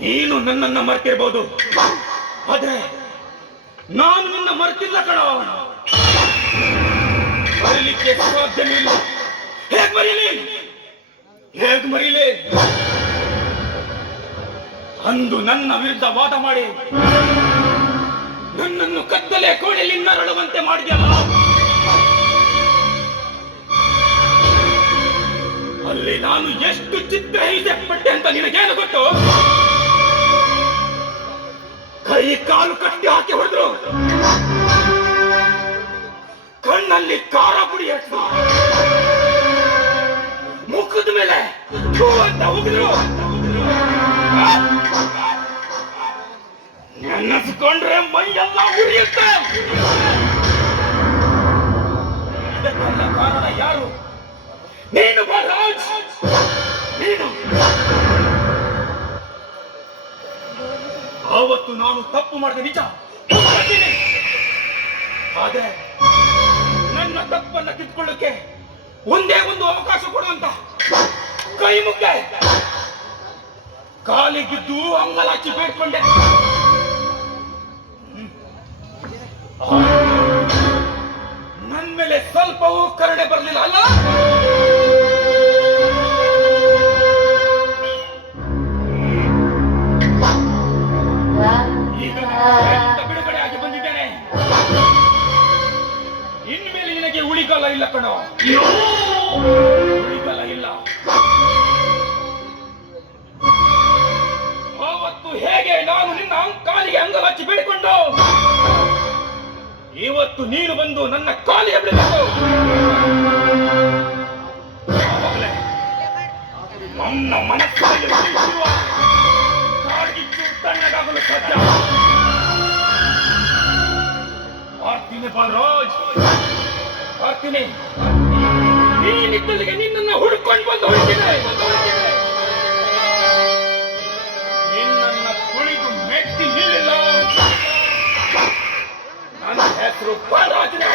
ನೀನು ನನ್ನನ್ನ ಮರೆತಿರ್ಬೋದು, ಆದ್ರೆ ನಾನು ನಿನ್ನ ಮರೆತಿಲ್ಲ ಕಣ. ಮರೀಲಿಕ್ಕೆ ಸಾಧ್ಯವಿಲ್ಲ. ಹೇಗ್ ಮರೀಲಿ? ಅಂದು ನನ್ನ ವಿರುದ್ಧ ವಾದ ಮಾಡಿ ನನ್ನನ್ನು ಕತ್ತಲೆ ಕೋಣೆಯಲ್ಲಿ ನರಳುವಂತೆ ಮಾಡಿದ್ಯಲ್ಲ, ಅಲ್ಲಿ ನಾನು ಎಷ್ಟು ಚಿತ್ರಹಿಂಸೆ ಪಟ್ಟೆ ಅಂತ ನಿನಗೇನು ಗೊತ್ತು? ಕೈ ಕಾಲು ಕಟ್ಟಿ ಹಾಕಿ ಹೊಡೆದ್ರು, ಕಣ್ಣಲ್ಲಿ ಖಾರ ಪುಡಿ ಹಚ್ಚು, ಮುಖದ ಮೇಲೆ ಅಂತ ಹೋಗಿದ್ರು. ನೆನೆಸ್ಕೊಂಡ್ರೆ ಮೈಯೆಲ್ಲ ಉರಿಯುತ್ತೆ. ಇದಕ್ಕೆಲ್ಲ ಕಾರಣ ಯಾರು? ನೀನು ಬಾಲರಾಜ್, ನೀನು. ಆವತ್ತು ನಾನು ತಪ್ಪು ಮಾಡಿದ ನಿಜ, ಆದ್ರೆ ನನ್ನ ತಪ್ಪನ್ನ ತಿದ್ಕೊಳ್ಳಕ್ಕೆ ಒಂದೇ ಒಂದು ಅವಕಾಶ ಕೊಡುವಂತ ಕೈ ಮುಗ್ದೆ, ಕಾಲಿಗಿದ್ದು ಅಂಗಲಾಚಿ ಬೇಡ್ಕೊಂಡೆ. ನನ್ನ ಮೇಲೆ ಸ್ವಲ್ಪವೂ ಕರುಣೆ ಬರಲಿಲ್ಲ ಅಲ್ಲ? ಈಗ ಬಿಡುಗಡೆ ಆಗಿ ಬಂದಿದ್ದೇನೆ. ಇನ್ಮೇಲೆ ನಿನಗೆ ಉಳಿಗಾಲ ಇಲ್ಲ ಕಣೋ, ಉಳಿಗಾಲ ಇಲ್ಲ. ಆವತ್ತು ಹೇಗೆ ನಾನು ನಿನ್ನ ಕಾಲಿಗೆ ಅಂಗಲಾಚಿ ಬೇಡಿಕೊಂಡು, ಇವತ್ತು ನೀನು ಬಂದು ನನ್ನ ಕಾಲಿಗೆ ಬಿಡಬೇಕು. ನನ್ನ ಮನಸ್ಸಿನಲ್ಲಿ ಕಾಡ್ಗಿಚ್ಚು ತಣ್ಣಗಾಗಲು ಸಾಧ್ಯ. ಆರ್ತೀನಿ ಬಾಲರಾಜ್, ಆರ್ತೀನಿ. ಈ ನಿಟ್ಟಲ್ಲಿಗೆ ನಿನ್ನನ್ನ ಹುಡುಕೊಂಡು ಬಂದು ಹೊರಟಿದೆ. ನಿನ್ನನ್ನ ಕುಳಿದು ಮೆಟ್ಟಿ ನಿಲ್ಲಿಲ್ಲ. ನನ್ನ ಹೆಸರು ಬಾಲರಾಜನೇ.